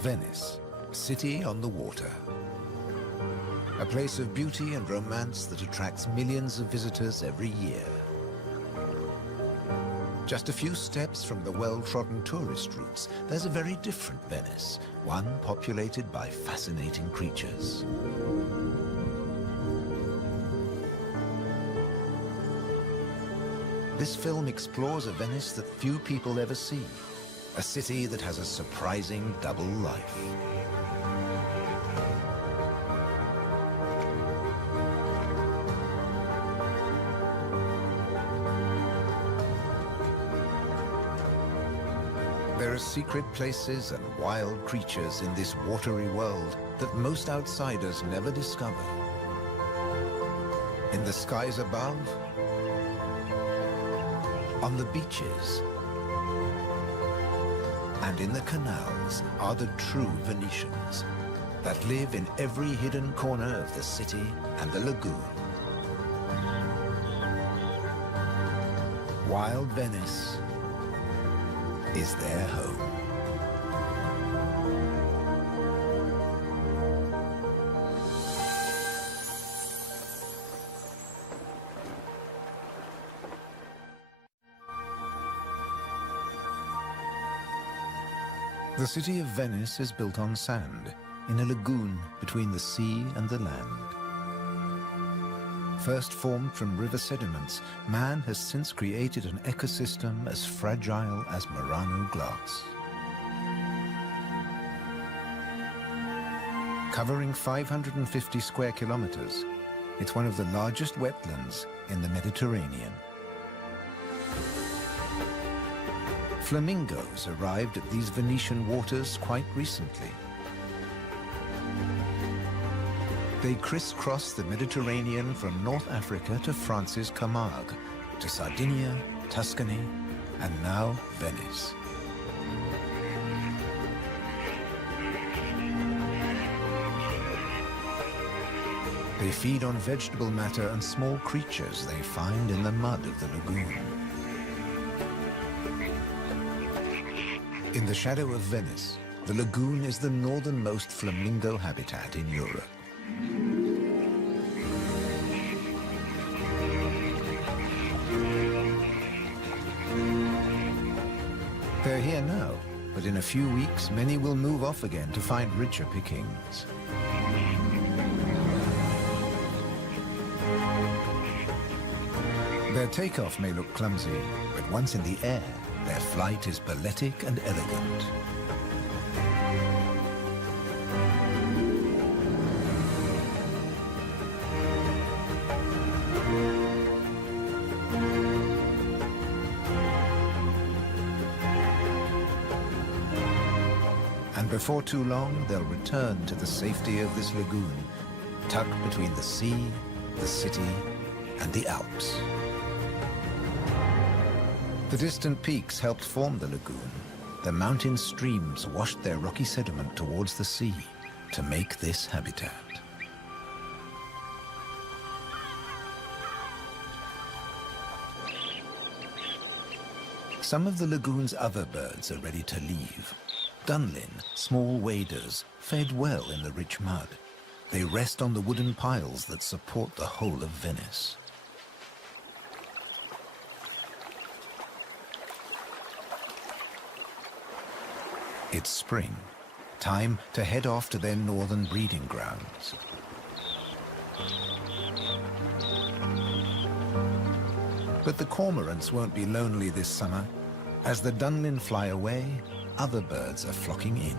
Venice, city on the water. A place of beauty and romance that attracts millions of visitors every year. Just a few steps from the well-trodden tourist routes, there's a very different Venice, one populated by fascinating creatures. This film explores a Venice that few people ever see, a city that has a surprising double life. There are secret places and wild creatures in this watery world that most outsiders never discover. In the skies above, on the beaches, and in the canals are the true Venetians that live in every hidden corner of the city and the lagoon. Wild Venice is their home. The city of Venice is built on sand, in a lagoon between the sea and the land. First formed from river sediments, man has since created an ecosystem as fragile as Murano glass. Covering 550 square kilometers, it's one of the largest wetlands in the Mediterranean. Flamingos arrived at these Venetian waters quite recently. They crisscross the Mediterranean from North Africa to France's Camargue, to Sardinia, Tuscany, and now Venice. They feed on vegetable matter and small creatures they find in the mud of the lagoon. In the shadow of Venice, the lagoon is the northernmost flamingo habitat in Europe. They're here now, but in a few weeks, many will move off again to find richer pickings. Their takeoff may look clumsy, but once in the air, their flight is balletic and elegant. And before too long, they'll return to the safety of this lagoon, tucked between the sea, the city, and the Alps. The distant peaks helped form the lagoon. The mountain streams washed their rocky sediment towards the sea to make this habitat. Some of the lagoon's other birds are ready to leave. Dunlin, small waders, fed well in the rich mud. They rest on the wooden piles that support the whole of Venice. It's spring, time to head off to their northern breeding grounds. But the cormorants won't be lonely this summer. As the Dunlin fly away, other birds are flocking in.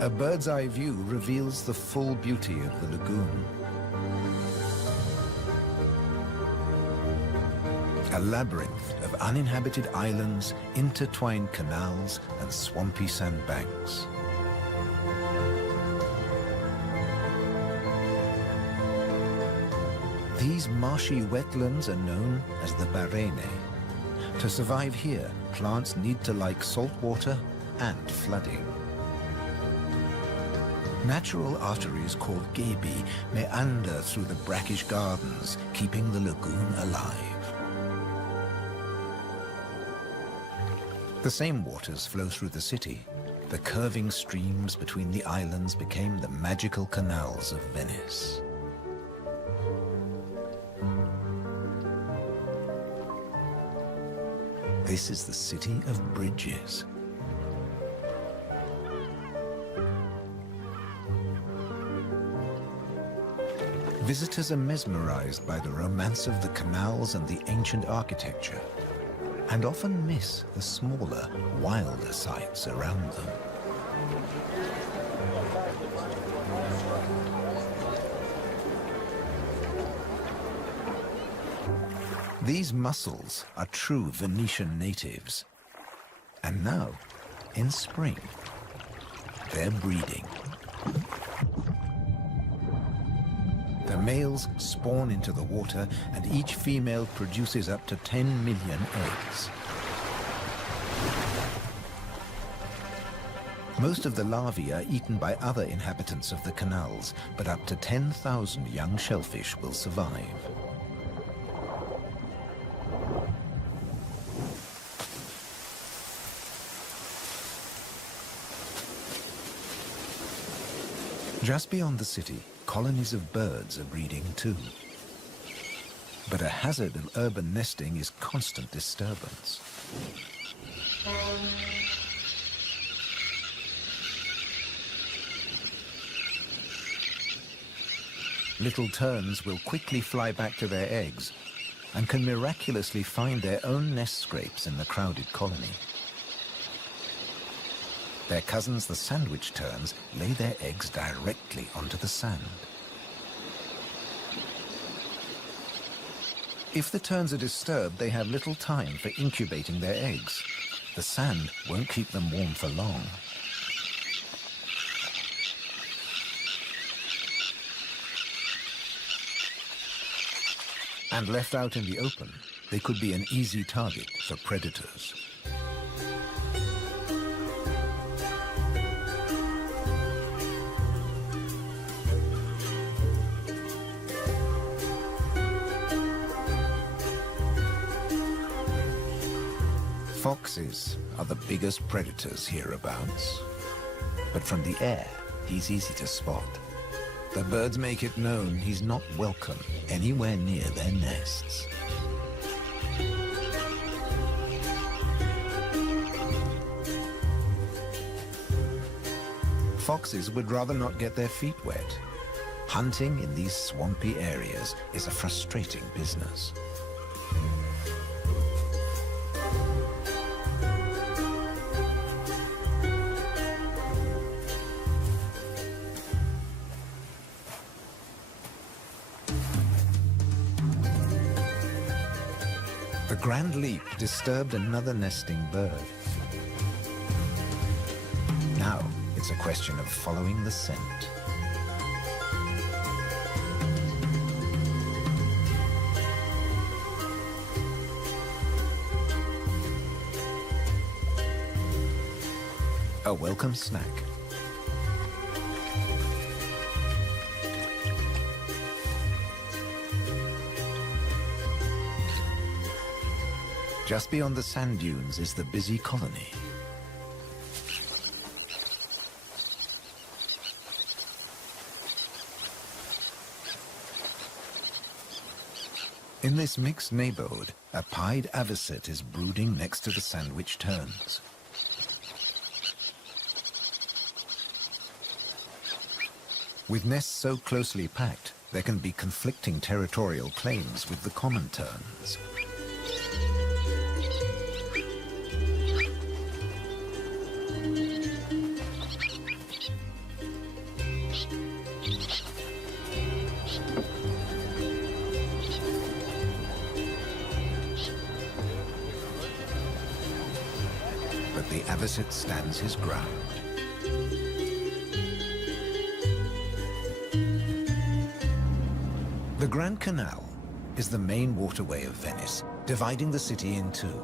A bird's eye view reveals the full beauty of the lagoon. A labyrinth of uninhabited islands, intertwined canals, and swampy sandbanks. These marshy wetlands are known as the Barene. To survive here, plants need to like salt water and flooding. Natural arteries called gabi meander through the brackish gardens, keeping the lagoon alive. The same waters flow through the city. The curving streams between the islands became the magical canals of Venice. This is the city of bridges. Visitors are mesmerized by the romance of the canals and the ancient architecture, and often miss the smaller, wilder sights around them. These mussels are true Venetian natives. And now, in spring, they're breeding. The males spawn into the water, and each female produces up to 10 million eggs. Most of the larvae are eaten by other inhabitants of the canals, but up to 10,000 young shellfish will survive. Just beyond the city, colonies of birds are breeding too. But a hazard of urban nesting is constant disturbance. Little terns will quickly fly back to their eggs and can miraculously find their own nest scrapes in the crowded colony. Their cousins, the sandwich terns, lay their eggs directly onto the sand. If the terns are disturbed, they have little time for incubating their eggs. The sand won't keep them warm for long. And left out in the open, they could be an easy target for predators. Foxes are the biggest predators hereabouts. But from the air, he's easy to spot. The birds make it known he's not welcome anywhere near their nests. Foxes would rather not get their feet wet. Hunting in these swampy areas is a frustrating business. The grand leap disturbed another nesting bird. Now it's a question of following the scent. A welcome snack. Just beyond the sand dunes is the busy colony. In this mixed neighborhood, a pied avocet is brooding next to the sandwich terns. With nests so closely packed, there can be conflicting territorial claims with the common terns. But the avocet stands his ground. The Grand Canal is the main waterway of Venice, dividing the city in two.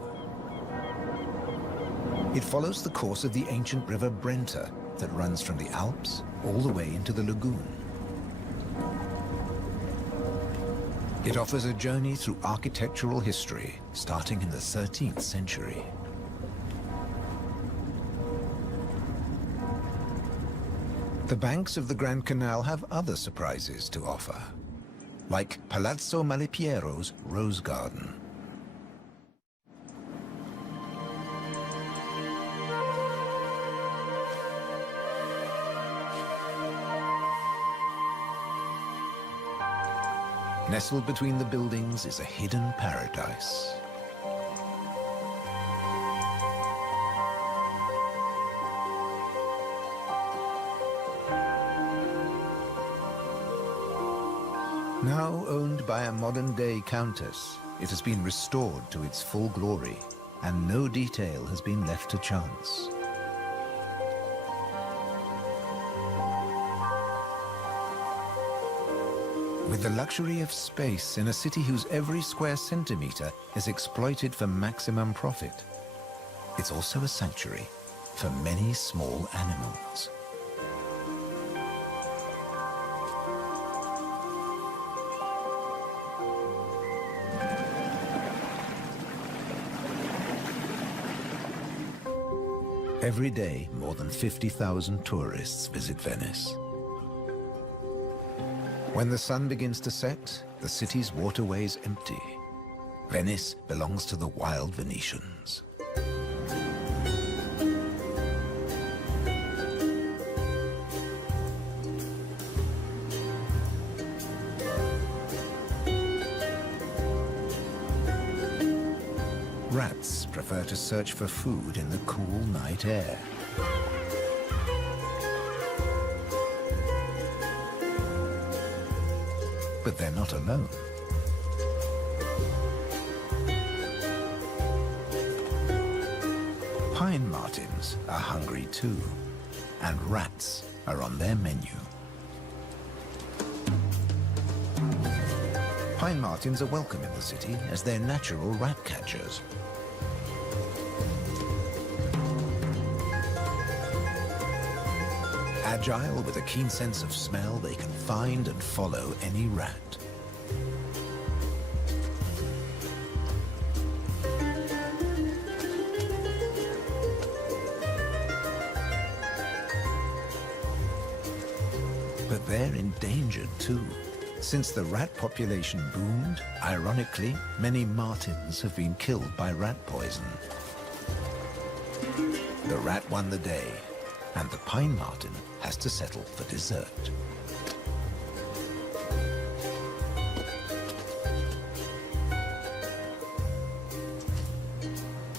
It follows the course of the ancient river Brenta that runs from the Alps all the way into the lagoon. It offers a journey through architectural history starting in the 13th century. The banks of the Grand Canal have other surprises to offer, like Palazzo Malipiero's Rose Garden. Nestled between the buildings is a hidden paradise. Now owned by a modern-day countess, it has been restored to its full glory, and no detail has been left to chance. With the luxury of space in a city whose every square centimeter is exploited for maximum profit, it's also a sanctuary for many small animals. Every day, more than 50,000 tourists visit Venice. When the sun begins to set, the city's waterways empty. Venice belongs to the wild Venetians. Rats prefer to search for food in the cool night air. But they're not alone. Pine martins are hungry too, and rats are on their menu. Pine martins are welcome in the city as they're natural rat catchers. Agile with a keen sense of smell, they can find and follow any rat. But they're endangered too. Since the rat population boomed, ironically, many martins have been killed by rat poison. The rat won the day, and the pine marten has to settle for dessert.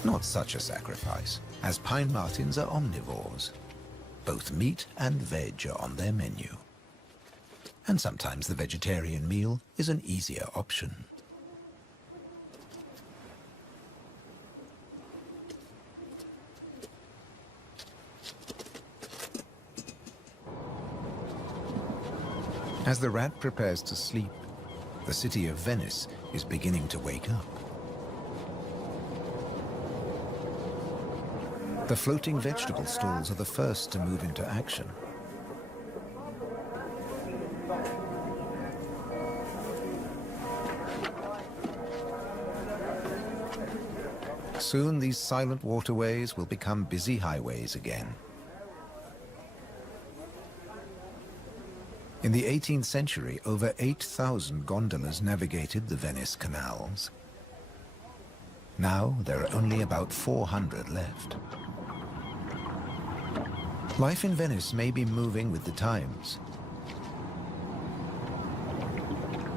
Not such a sacrifice, as pine martens are omnivores. Both meat and veg are on their menu. And sometimes the vegetarian meal is an easier option. As the rat prepares to sleep, the city of Venice is beginning to wake up. The floating vegetable stalls are the first to move into action. Soon these silent waterways will become busy highways again. In the 18th century, over 8,000 gondolas navigated the Venice canals. Now there are only about 400 left. Life in Venice may be moving with the times.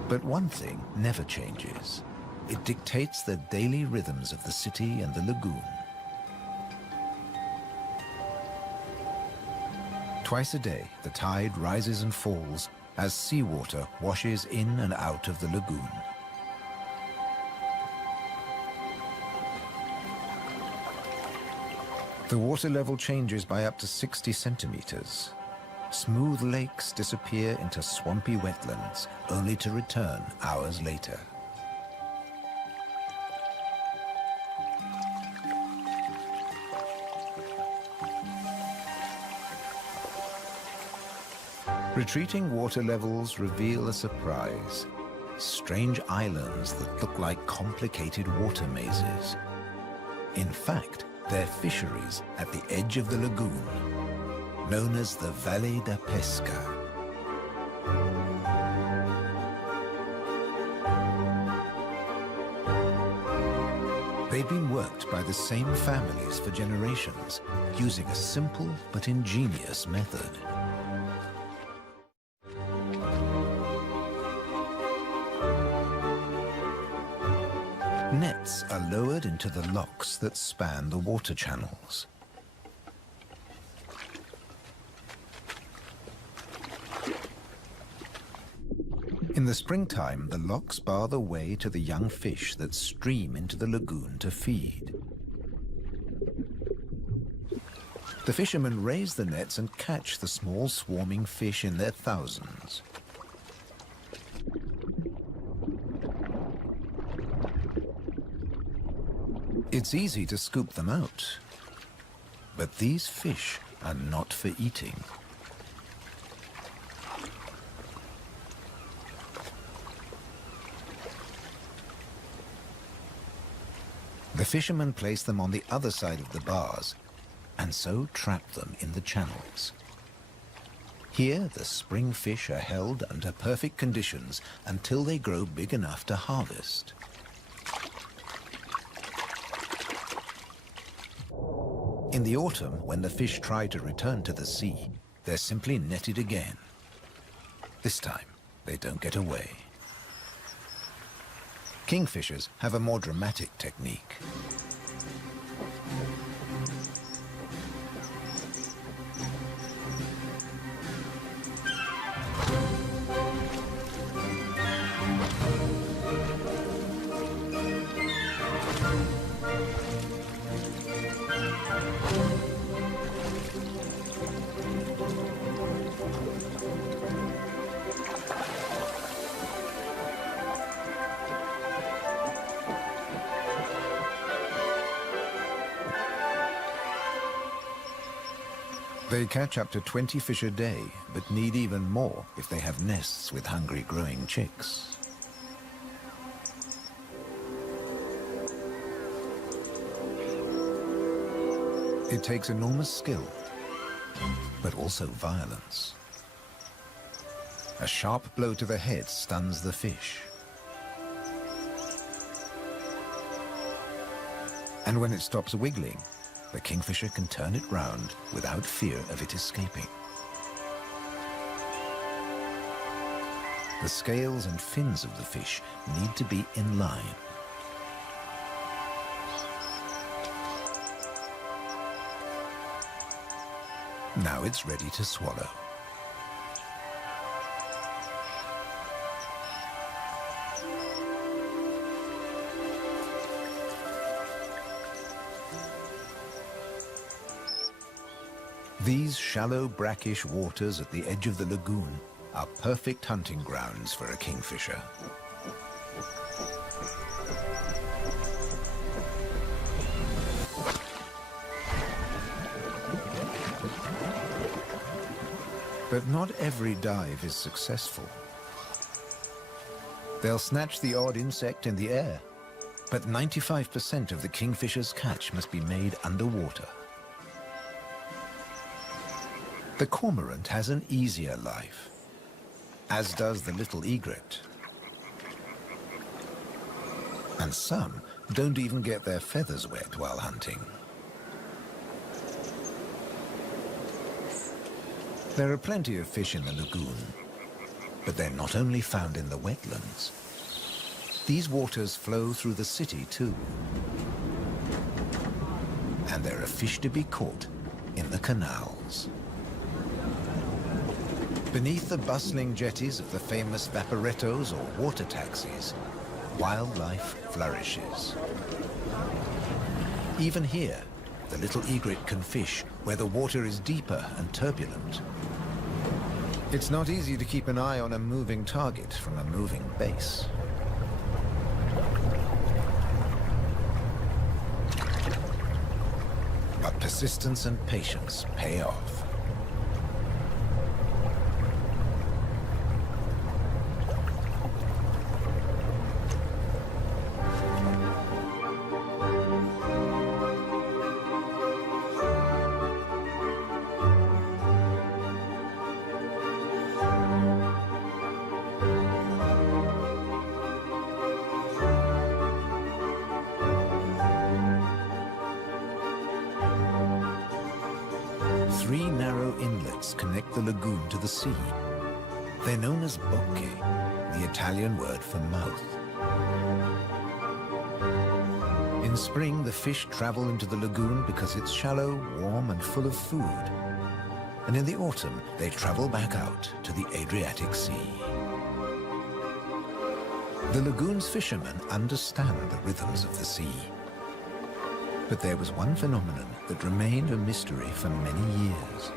But one thing never changes. It dictates the daily rhythms of the city and the lagoon. Twice a day, the tide rises and falls as seawater washes in and out of the lagoon. The water level changes by up to 60 centimeters. Smooth lakes disappear into swampy wetlands, only to return hours later. Retreating water levels reveal a surprise. Strange islands that look like complicated water mazes. In fact, they're fisheries at the edge of the lagoon. known as the Valle da Pesca. They've been worked by the same families for generations, using a simple but ingenious method. Nets are lowered into the locks that span the water channels. In the springtime, the locks bar the way to the young fish that stream into the lagoon to feed. The fishermen raise the nets and catch the small swarming fish in their thousands. It's easy to scoop them out, but these fish are not for eating. The fishermen place them on the other side of the bars and so trap them in the channels. Here, the spring fish are held under perfect conditions until they grow big enough to harvest. In the autumn, when the fish try to return to the sea, they're simply netted again. This time, they don't get away. Kingfishers have a more dramatic technique. They catch up to 20 fish a day, but need even more if they have nests with hungry growing chicks. It takes enormous skill, but also violence. A sharp blow to the head stuns the fish. And when it stops wiggling, the kingfisher can turn it round without fear of it escaping. The scales and fins of the fish need to be in line. Now it's ready to swallow. These shallow, brackish waters at the edge of the lagoon are perfect hunting grounds for a kingfisher. But not every dive is successful. They'll snatch the odd insect in the air, but 95% of the kingfisher's catch must be made underwater. The cormorant has an easier life, as does the little egret. And some don't even get their feathers wet while hunting. There are plenty of fish in the lagoon, but they're not only found in the wetlands. These waters flow through the city too. And there are fish to be caught in the canals. Beneath the bustling jetties of the famous vaporettos or water taxis, wildlife flourishes. Even here, the little egret can fish where the water is deeper and turbulent. It's not easy to keep an eye on a moving target from a moving base. But persistence and patience pay off. 3 narrow inlets connect the lagoon to the sea. They're known as bocche, the Italian word for mouth. In spring, the fish travel into the lagoon because it's shallow, warm, and full of food. And in the autumn, they travel back out to the Adriatic Sea. The lagoon's fishermen understand the rhythms of the sea. But there was one phenomenon that remained a mystery for many years.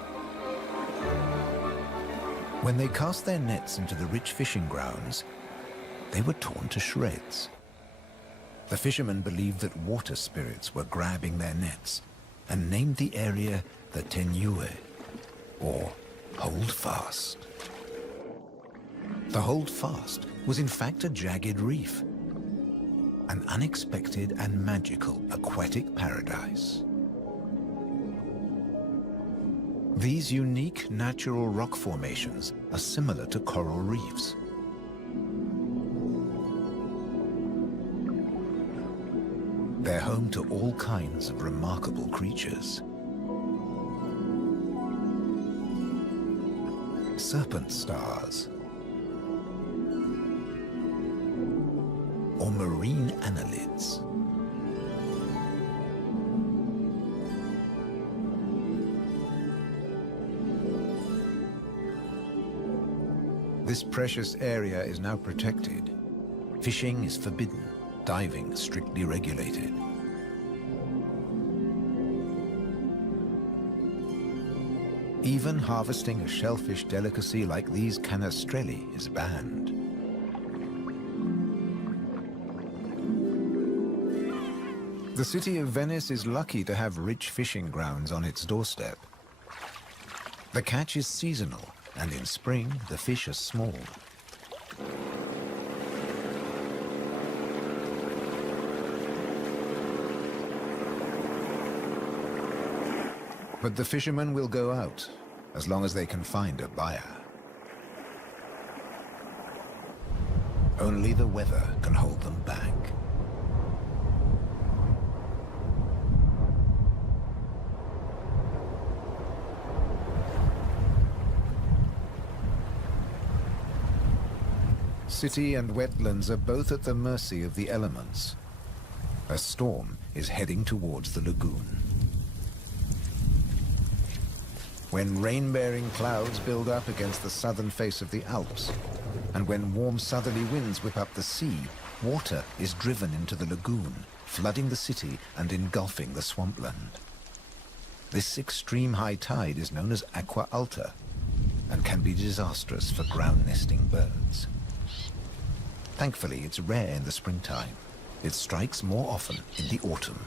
When they cast their nets into the rich fishing grounds, they were torn to shreds. The fishermen believed that water spirits were grabbing their nets and named the area the Tenue, or Hold Fast. The Hold Fast was in fact a jagged reef, an unexpected and magical aquatic paradise. These unique natural rock formations are similar to coral reefs. They're home to all kinds of remarkable creatures. Serpent stars, or marine annelids. This precious area is now protected. Fishing is forbidden, diving strictly regulated. Even harvesting a shellfish delicacy like these canestrelli is banned. The city of Venice is lucky to have rich fishing grounds on its doorstep. The catch is seasonal, and in spring the fish are small. But the fishermen will go out, as long as they can find a buyer. Only the weather can hold them back. City and wetlands are both at the mercy of the elements. A storm is heading towards the lagoon. When rain-bearing clouds build up against the southern face of the Alps, and when warm southerly winds whip up the sea, water is driven into the lagoon, flooding the city and engulfing the swampland. This extreme high tide is known as aqua alta, and can be disastrous for ground-nesting birds. Thankfully, it's rare in the springtime. It strikes more often in the autumn.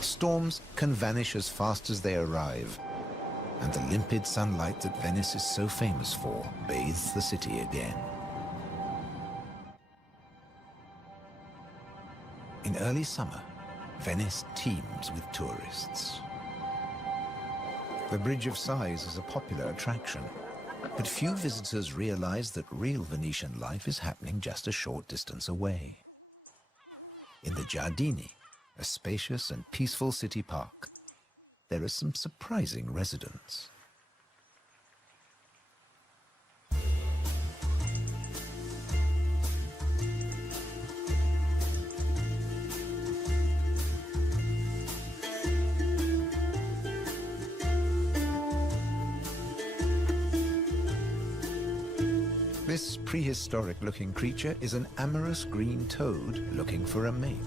Storms can vanish as fast as they arrive, and the limpid sunlight that Venice is so famous for bathes the city again. In early summer, Venice teems with tourists. The Bridge of Sighs is a popular attraction, but few visitors realize that real Venetian life is happening just a short distance away. In the Giardini, a spacious and peaceful city park, there are some surprising residents. This prehistoric-looking creature is an amorous green toad looking for a mate.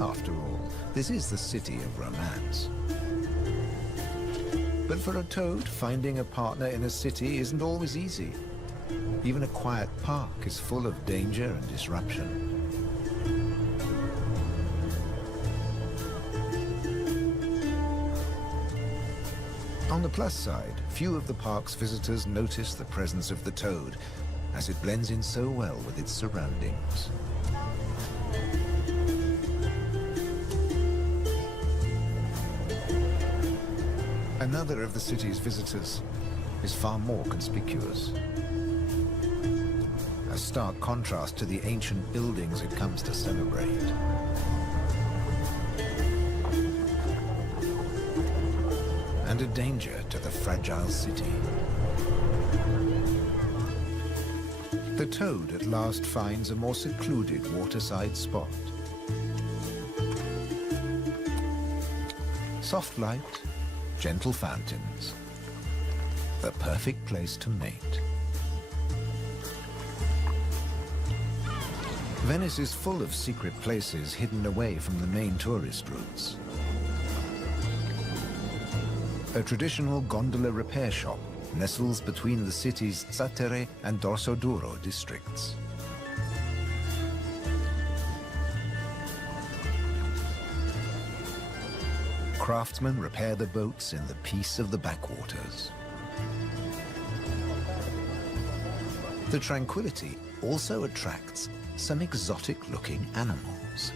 After all, this is the city of romance. But for a toad, finding a partner in a city isn't always easy. Even a quiet park is full of danger and disruption. On the plus side, few of the park's visitors notice the presence of the toad, as it blends in so well with its surroundings. Another of the city's visitors is far more conspicuous. A stark contrast to the ancient buildings it comes to celebrate. danger to the fragile city. The toad at last finds a more secluded waterside spot. Soft light, gentle fountains, the perfect place to mate. Venice is full of secret places hidden away from the main tourist routes. A traditional gondola repair shop nestles between the city's Zattere and Dorsoduro districts. Craftsmen repair the boats in the peace of the backwaters. The tranquility also attracts some exotic-looking animals.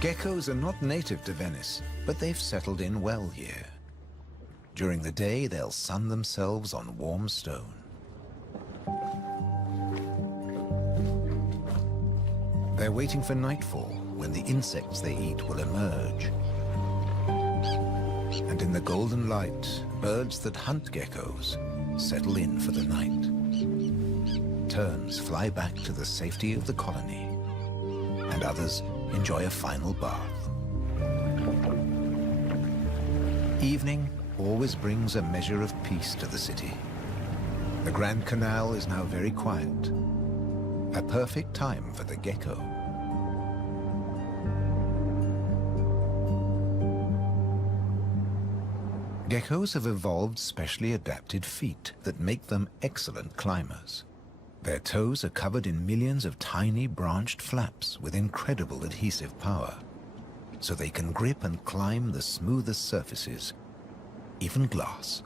Geckos are not native to Venice, but they've settled in well here. During the day, they'll sun themselves on warm stone. They're waiting for nightfall, when the insects they eat will emerge. And in the golden light, birds that hunt geckos settle in for the night. Terns fly back to the safety of the colony, and others enjoy a final bath. Evening always brings a measure of peace to the city. The Grand Canal is now very quiet, a perfect time for the gecko. Geckos have evolved specially adapted feet that make them excellent climbers. Their toes are covered in millions of tiny branched flaps with incredible adhesive power, so they can grip and climb the smoothest surfaces, even glass.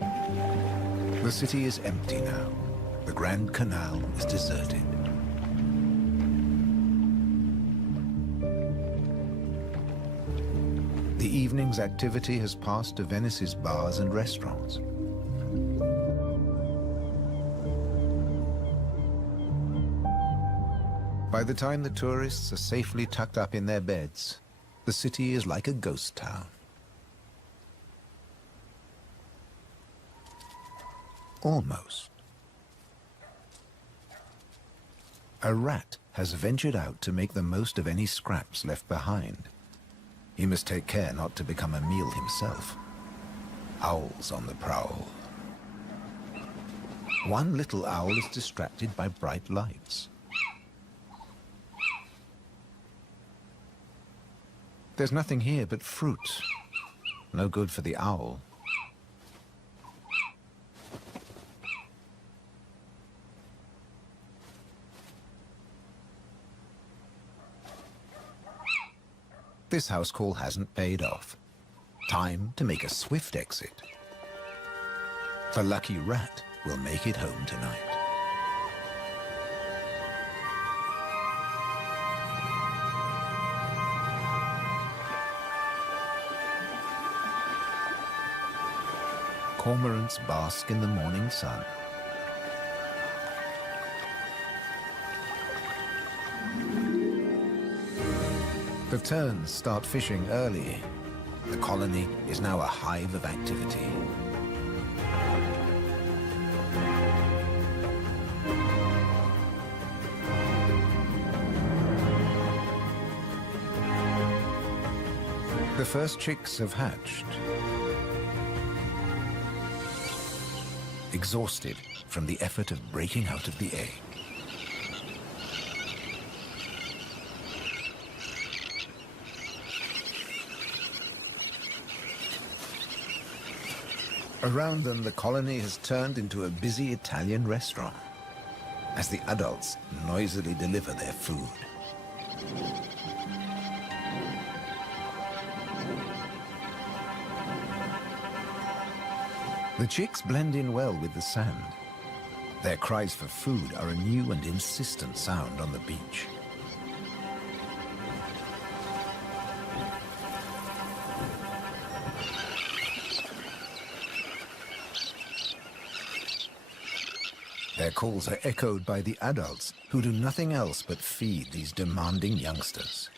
The city is empty now. The Grand Canal is deserted. The evening's activity has passed to Venice's bars and restaurants. By the time the tourists are safely tucked up in their beds, the city is like a ghost town. Almost. A rat has ventured out to make the most of any scraps left behind. He must take care not to become a meal himself. Owls on the prowl. One little owl is distracted by bright lights. There's nothing here but fruit. No good for the owl. This house call hasn't paid off. Time to make a swift exit. The lucky rat will make it home tonight. Cormorants bask in the morning sun. The terns start fishing early. The colony is now a hive of activity. The first chicks have hatched. Exhausted from the effort of breaking out of the egg. Around them, the colony has turned into a busy Italian restaurant as the adults noisily deliver their food. The chicks blend in well with the sand. Their cries for food are a new and insistent sound on the beach. Their calls are echoed by the adults, who do nothing else but feed these demanding youngsters.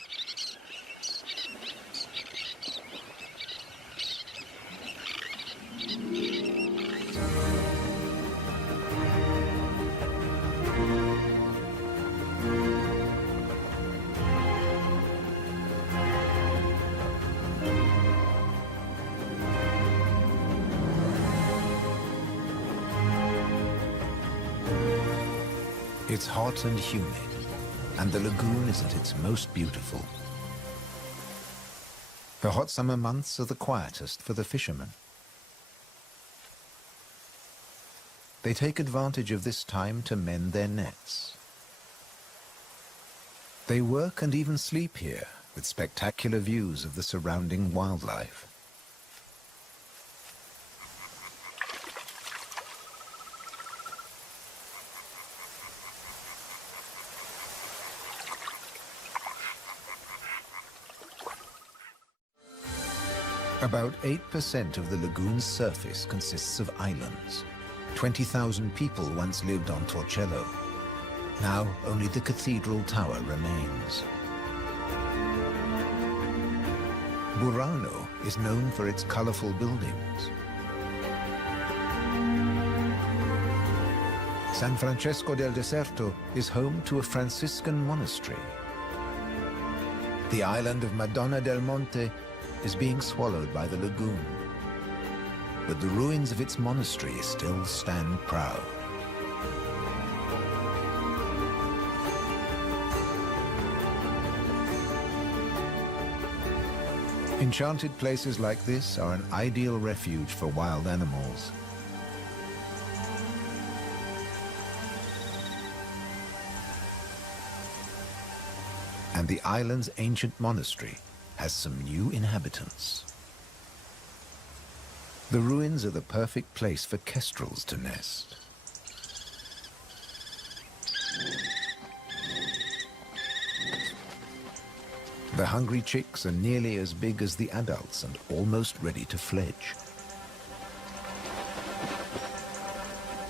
It's hot and humid, and the lagoon is at its most beautiful. The hot summer months are the quietest for the fishermen. They take advantage of this time to mend their nets. They work and even sleep here, with spectacular views of the surrounding wildlife. About 8% of the lagoon's surface consists of islands. 20,000 people once lived on Torcello. Now only the cathedral tower remains. Burano is known for its colorful buildings. San Francesco del Deserto is home to a Franciscan monastery. The island of Madonna del Monte is being swallowed by the lagoon, but the ruins of its monastery still stand proud. Enchanted places like this are an ideal refuge for wild animals. And the island's ancient monastery has some new inhabitants. The ruins are the perfect place for kestrels to nest. The hungry chicks are nearly as big as the adults and almost ready to fledge.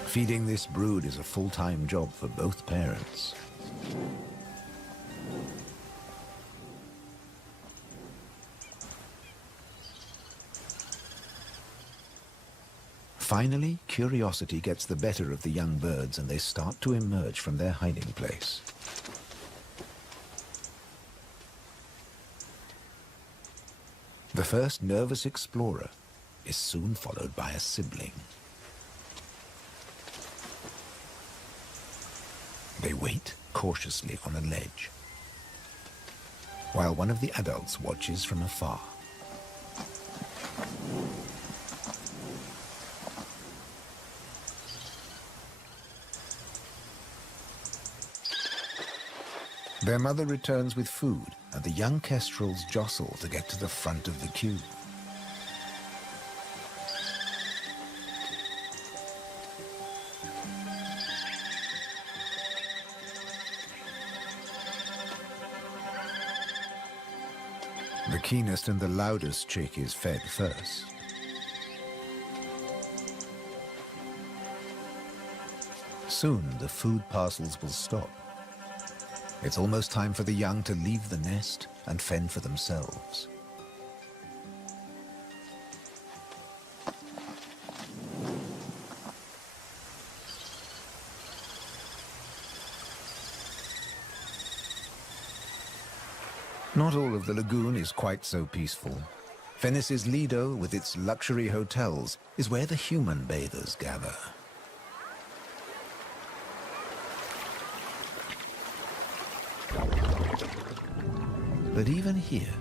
Feeding this brood is a full-time job for both parents. Finally, curiosity gets the better of the young birds and they start to emerge from their hiding place. The first nervous explorer is soon followed by a sibling. They wait cautiously on a ledge, while one of the adults watches from afar. Their mother returns with food, and the young kestrels jostle to get to the front of the queue. The keenest and the loudest chick is fed first. Soon the food parcels will stop. It's almost time for the young to leave the nest and fend for themselves. Not all of the lagoon is quite so peaceful. Venice's Lido, with its luxury hotels, is where the human bathers gather. But even here,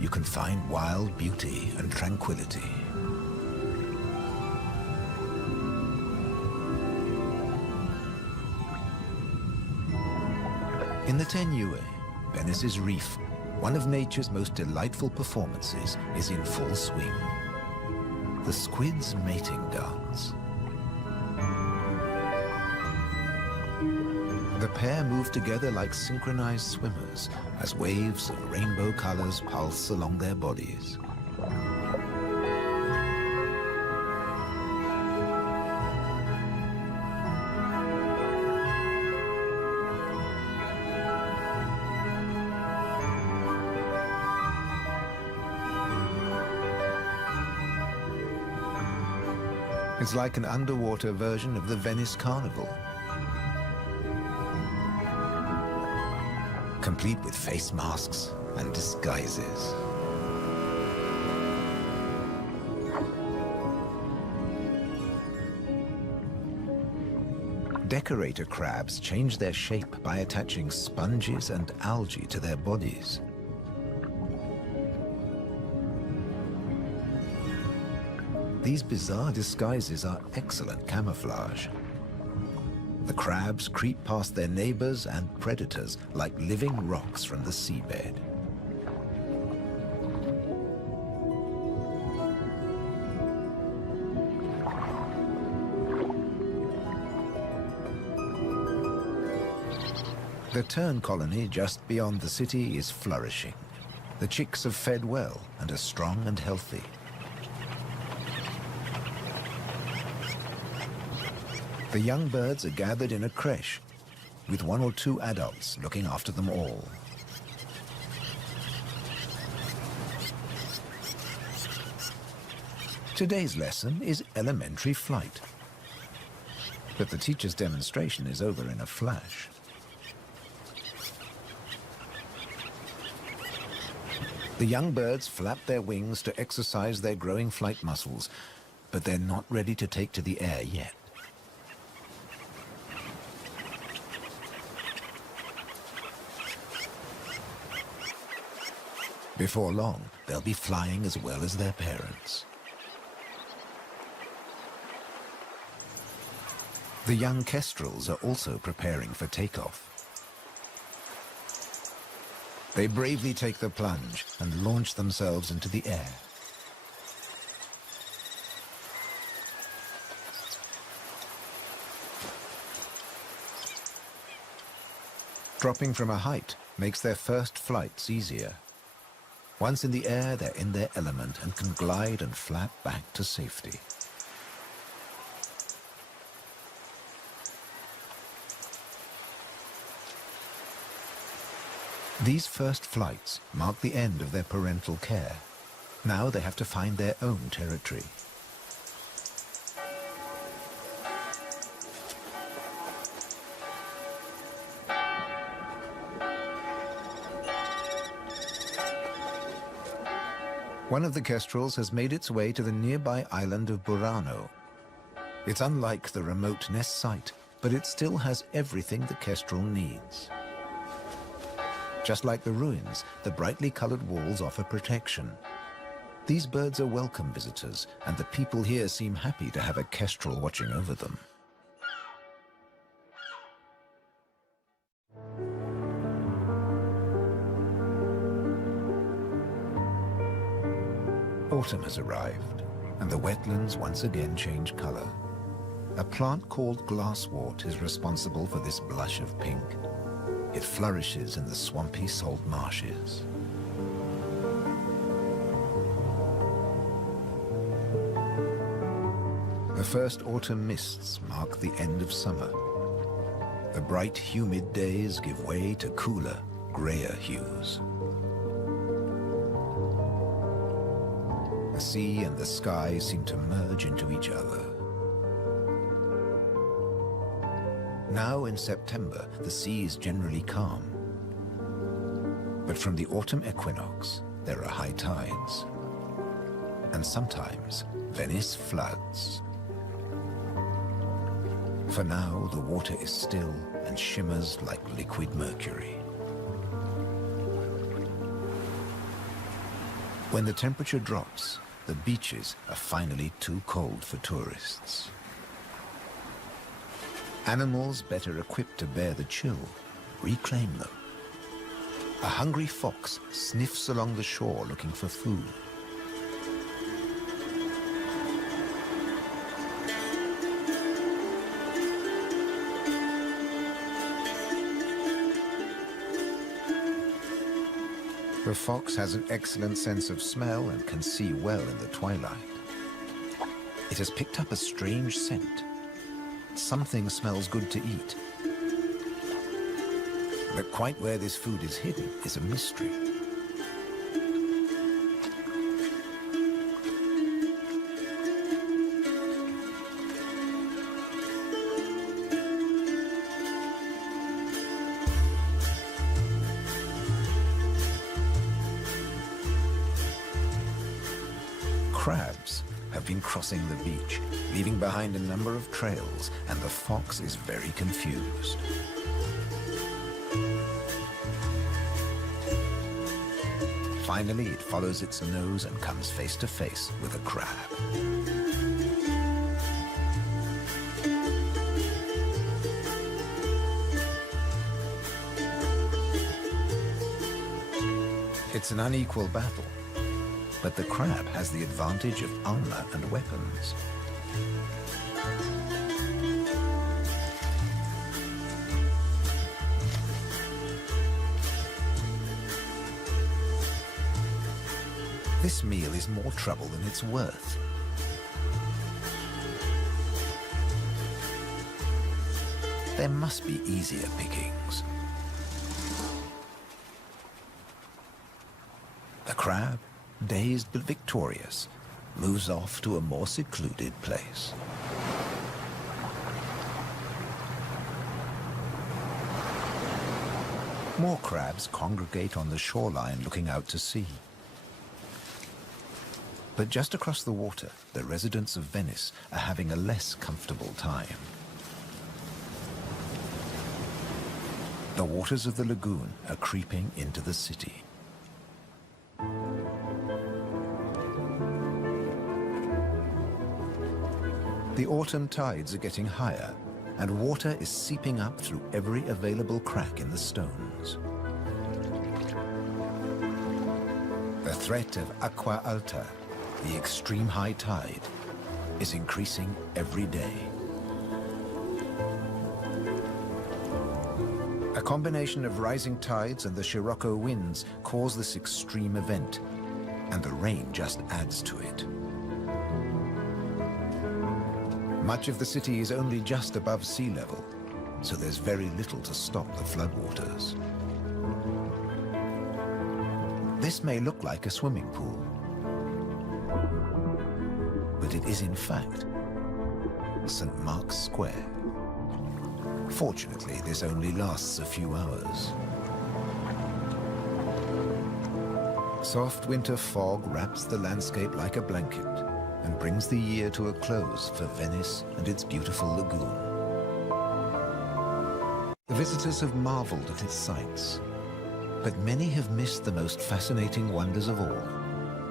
you can find wild beauty and tranquility. In the Tenue, Venice's reef, one of nature's most delightful performances is in full swing. The squid's mating dance. The pair move together like synchronized swimmers as waves of rainbow colors pulse along their bodies. It's like an underwater version of the Venice Carnival, complete with face masks and disguises. Decorator crabs change their shape by attaching sponges and algae to their bodies. These bizarre disguises are excellent camouflage. The crabs creep past their neighbors and predators like living rocks from the seabed. The tern colony just beyond the city is flourishing. The chicks have fed well and are strong and healthy. The young birds are gathered in a creche, with 1 or 2 adults looking after them all. Today's lesson is elementary flight. But the teacher's demonstration is over in a flash. The young birds flap their wings to exercise their growing flight muscles, but they're not ready to take to the air yet. Before long, they'll be flying as well as their parents. The young kestrels are also preparing for takeoff. They bravely take the plunge and launch themselves into the air. Dropping from a height makes their first flights easier. Once in the air, they're in their element and can glide and flap back to safety. These first flights mark the end of their parental care. Now they have to find their own territory. One of the kestrels has made its way to the nearby island of Burano. It's unlike the remote nest site, but it still has everything the kestrel needs. Just like the ruins, the brightly colored walls offer protection. These birds are welcome visitors, and the people here seem happy to have a kestrel watching over them. Autumn has arrived, and the wetlands once again change color. A plant called glasswort is responsible for this blush of pink. It flourishes in the swampy salt marshes. The first autumn mists mark the end of summer. The bright, humid days give way to cooler, grayer hues. The sea and the sky seem to merge into each other. Now in September, the sea is generally calm. But from the autumn equinox, there are high tides. And sometimes, Venice floods. For now, the water is still and shimmers like liquid mercury. When the temperature drops, the beaches are finally too cold for tourists. Animals better equipped to bear the chill reclaim them. A hungry fox sniffs along the shore looking for food. The fox has an excellent sense of smell and can see well in the twilight. It has picked up a strange scent. Something smells good to eat. But quite where this food is hidden is a mystery. Crabs have been crossing the beach, leaving behind a number of trails, and the fox is very confused. Finally, it follows its nose and comes face to face with a crab. It's an unequal battle, but the crab has the advantage of armor and weapons. This meal is more trouble than it's worth. There must be easier pickings. The crab, dazed but victorious, moves off to a more secluded place. More crabs congregate on the shoreline looking out to sea. But just across the water, the residents of Venice are having a less comfortable time. The waters of the lagoon are creeping into the city. The autumn tides are getting higher, and water is seeping up through every available crack in the stones. The threat of acqua alta, the extreme high tide, is increasing every day. A combination of rising tides and the Scirocco winds cause this extreme event, and the rain just adds to it. Much of the city is only just above sea level, so there's very little to stop the floodwaters. This may look like a swimming pool, but it is in fact St. Mark's Square. Fortunately, this only lasts a few hours. Soft winter fog wraps the landscape like a blanket and brings the year to a close for Venice and its beautiful lagoon. The visitors have marveled at its sights, but many have missed the most fascinating wonders of all,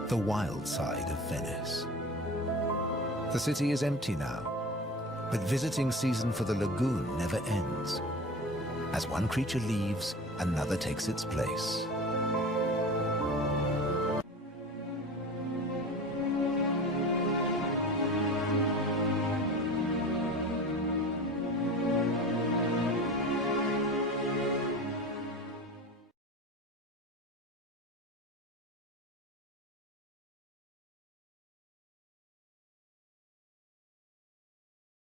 the wild side of Venice. The city is empty now, but visiting season for the lagoon never ends. As one creature leaves, another takes its place.